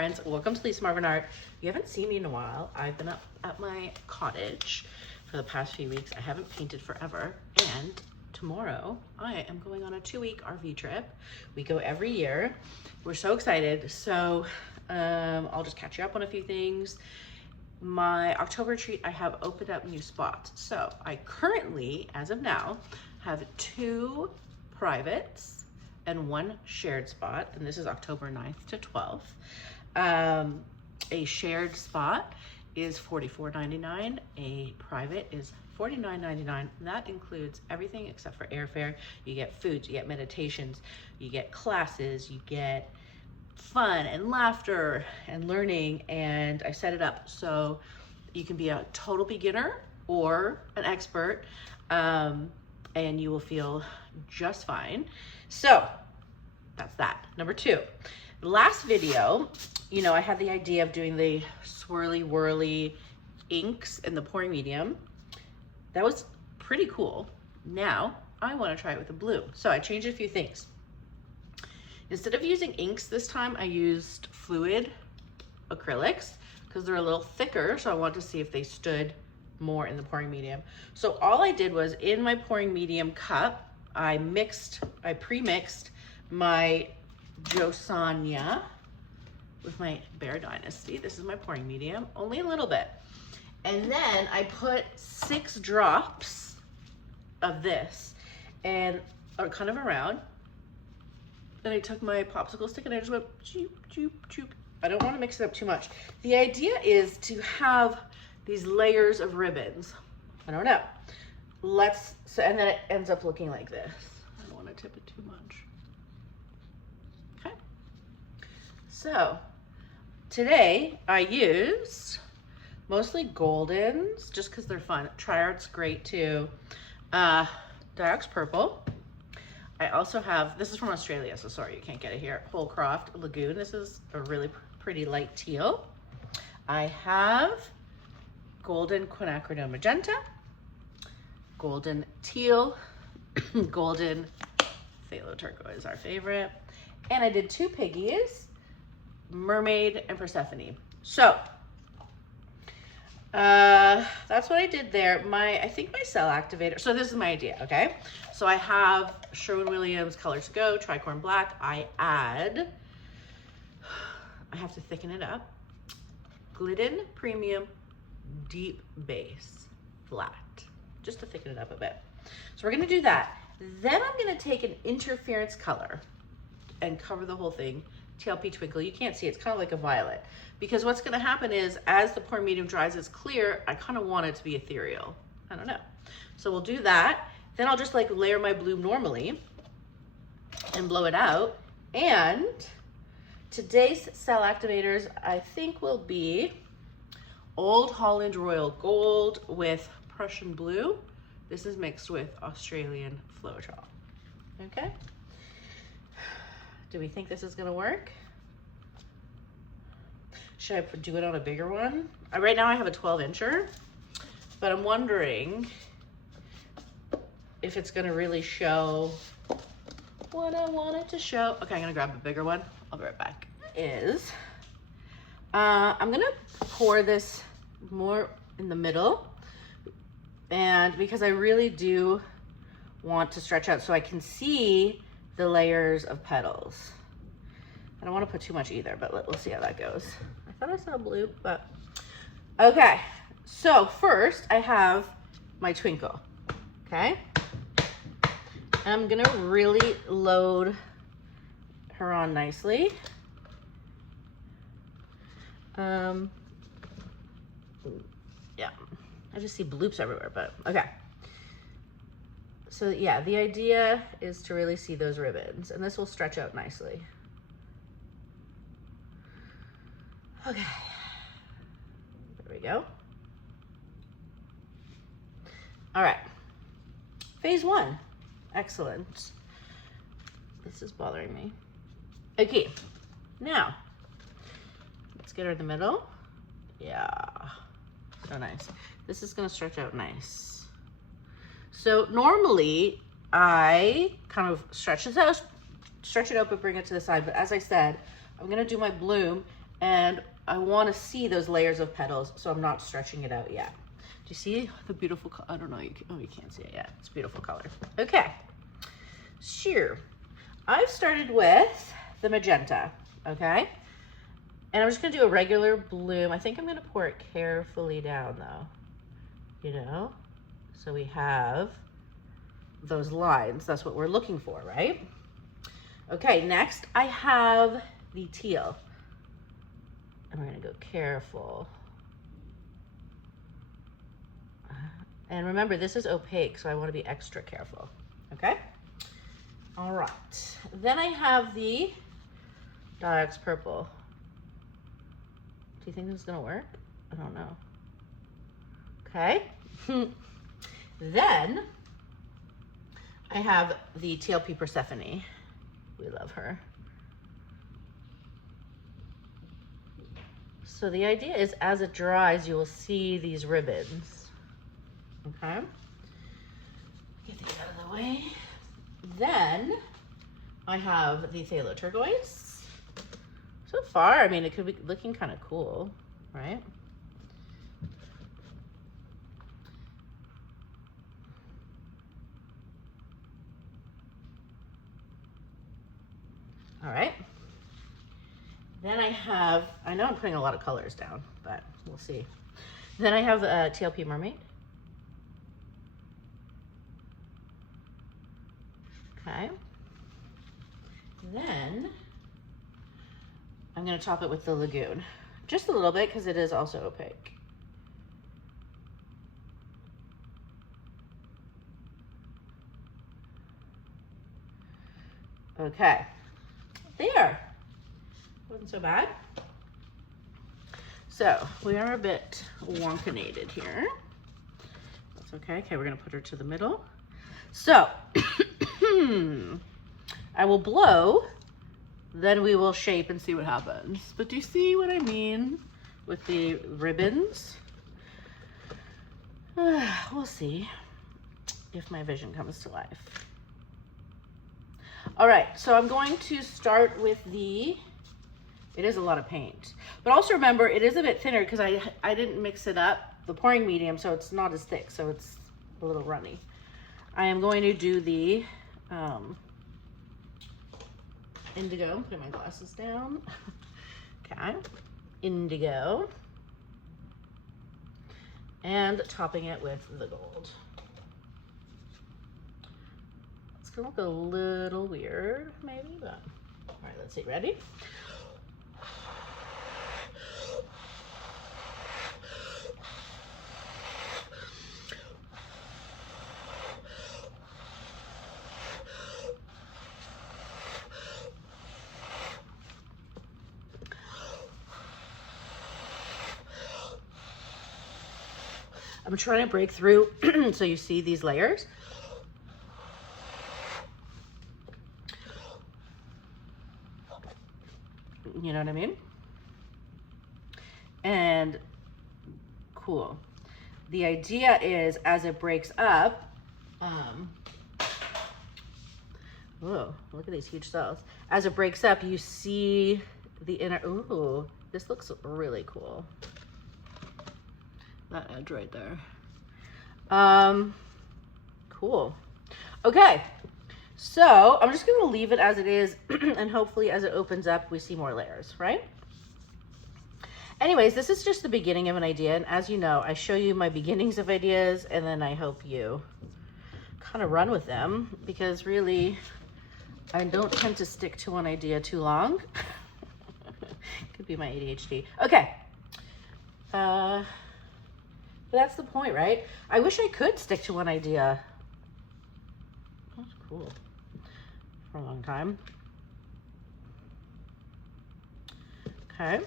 friends, welcome to Lisa Marvin Art. You haven't seen me in a while. I've been up at my cottage for the past few weeks. I haven't painted forever, and tomorrow I am going on a 2-week RV trip. We go every year. We're so excited. So I'll just catch you up on a few things. My October retreat, I have opened up new spots. So I currently, as of now, have 2 privates and 1 shared spot, and this is October 9th to 12th. A shared spot is $44.99. A private is $49.99. That includes everything except for airfare. You get foods, you get meditations, you get classes, you get fun and laughter and learning. And I set it up so you can be a total beginner or an expert, and you will feel just fine. So that's that. Number 2, the last video, you know, I had the idea of doing the swirly whirly inks in the pouring medium. That was pretty cool. Now I want to try it with the blue. So I changed a few things. Instead of using inks this time, I used fluid acrylics because they're a little thicker. So I wanted to see if they stood more in the pouring medium. So all I did was in my pouring medium cup, I pre-mixed my Josanya with my Bear Dynasty. This is my pouring medium, only a little bit. And then I put 6 drops of this and kind of around. Then I took my popsicle stick and I just went choop, choop, choop. I don't want to mix it up too much. The idea is to have these layers of ribbons. I don't know. And then it ends up looking like this. I don't want to tip it too much. Okay. So today I used mostly Goldens just because they're fun. Tri-Art's great too. Diox Purple. I also have, this is from Australia, so sorry you can't get it here. Holcroft Lagoon. This is a really pretty light teal. I have Golden Quinacridone Magenta, Golden Teal, Golden Phthalo Turquoise, our favorite. And I did 2 piggies, Mermaid and Persephone. So that's what I did there. I think my cell activator, so this is my idea, okay? So I have Sherwin-Williams Color to Go, Tricorn Black. I have to thicken it up. Glidden Premium Deep Base Flat, just to thicken it up a bit. So we're gonna do that. Then I'm gonna take an interference color and cover the whole thing. TLP Twinkle, you can't see, it's kind of like a violet. Because what's gonna happen is, as the pouring medium dries, it's clear, I kind of want it to be ethereal. I don't know. So we'll do that. Then I'll just like layer my blue normally and blow it out. And today's cell activators, I think, will be Old Holland Royal Gold with Prussian Blue. This is mixed with Australian Floetrol. Okay. Do we think this is gonna work? Should I do it on a bigger one? Right now I have a 12-incher, but I'm wondering if it's gonna really show what I want it to show. Okay, I'm gonna grab a bigger one. I'll be right back. I'm gonna pour this more in the middle, and because I really do want to stretch out so I can see the layers of petals. I don't want to put too much either, but we'll see how that goes. I thought I saw blue, but okay. So first I have my Twinkle, okay? I'm gonna really load her on nicely. Yeah, I just see bloops everywhere, but okay. So yeah, the idea is to really see those ribbons, and this will stretch out nicely. Okay, there we go. All right, phase 1, excellent. This is bothering me. Okay, now let's get her in the middle. Yeah, so nice. This is gonna stretch out nice. So normally I kind of stretch it out, but bring it to the side. But as I said, I'm gonna do my bloom And I want to see those layers of petals, so I'm not stretching it out yet. Do you see the beautiful color? I don't know, you can't see it yet. It's a beautiful color. Okay, sheer. I've started with the magenta, okay? And I'm just gonna do a regular bloom. I think I'm gonna pour it carefully down though, you know? So we have those lines. That's what we're looking for, right? Okay, next I have the teal. And we're gonna go careful. And remember, this is opaque, so I wanna be extra careful, okay? All right, then I have the Diox purple. Do you think this is gonna work? I don't know. Okay. Then I have the TLP Persephone. We love her. So the idea is as it dries, you will see these ribbons. Okay. Get these out of the way. Then I have the phthalo turquoise. So far, I mean, it could be looking kind of cool, right? All right. Then I know I'm putting a lot of colors down, but we'll see. Then I have the TLP Mermaid. Okay. Then I'm gonna top it with the Lagoon. Just a little bit, because it is also opaque. Okay, there. Wasn't so bad. So we are a bit wonkinated here. That's okay. Okay, we're gonna put her to the middle. So I will blow, then we will shape and see what happens. But do you see what I mean with the ribbons? We'll see if my vision comes to life. All right, so I'm going to start with it is a lot of paint, but also remember it is a bit thinner because I didn't mix it up, the pouring medium, so it's not as thick, so it's a little runny. I am going to do the indigo. I'm putting my glasses down. Okay, indigo, and topping it with the gold. It's gonna look a little weird, maybe, but all right, let's see. Ready? I'm trying to break through so you see these layers. You know what I mean? And cool. The idea is as it breaks up, whoa, look at these huge cells. As it breaks up, you see the inner, ooh, this looks really cool. That edge right there. Cool. Okay, so I'm just gonna leave it as it is and hopefully as it opens up, we see more layers, right? Anyways, this is just the beginning of an idea. And as you know, I show you my beginnings of ideas and then I hope you kind of run with them because really, I don't tend to stick to one idea too long. Could be my ADHD. Okay. But that's the point, right? I wish I could stick to one idea. That's cool. For a long time. Okay.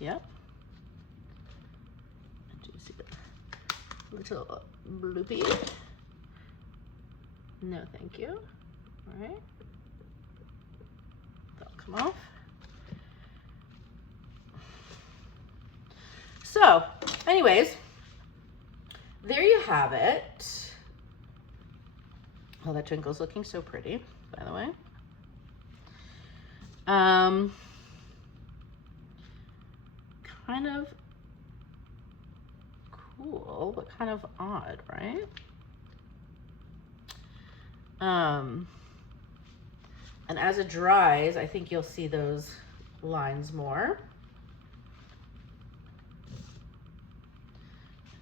Yep. Do you see the little bloopy? No, thank you. All right. That'll come off. So, anyways, there you have it. Oh, that twinkle's looking so pretty, by the way. Kind of cool, but kind of odd, right? And as it dries, I think you'll see those lines more.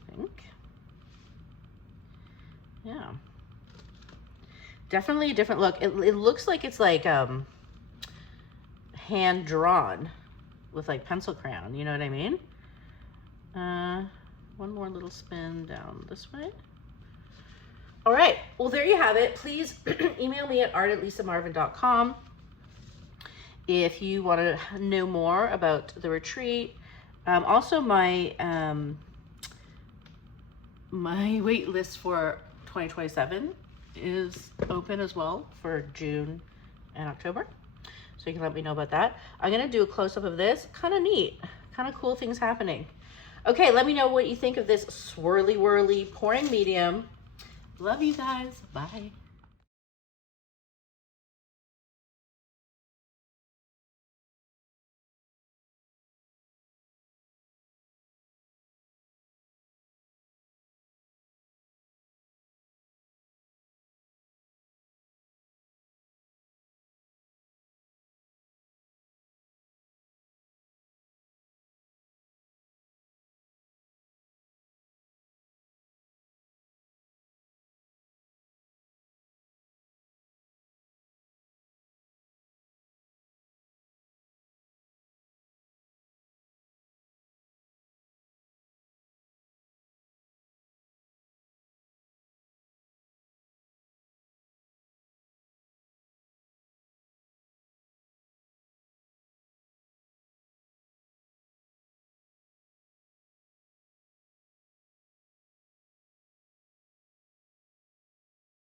I think. Yeah. Definitely a different look. It looks like it's like hand drawn with like pencil crayon, you know what I mean? One more little spin down this way. All right, well, there you have it. Please email me at art@lisamarvin.com if you want to know more about the retreat. Also, my my wait list for 2027 is open as well for June and October. So you can let me know about that. I'm gonna do a close-up of this. Kind of neat, kind of cool things happening. Okay, let me know what you think of this swirly whirly pouring medium. Love you guys. Bye.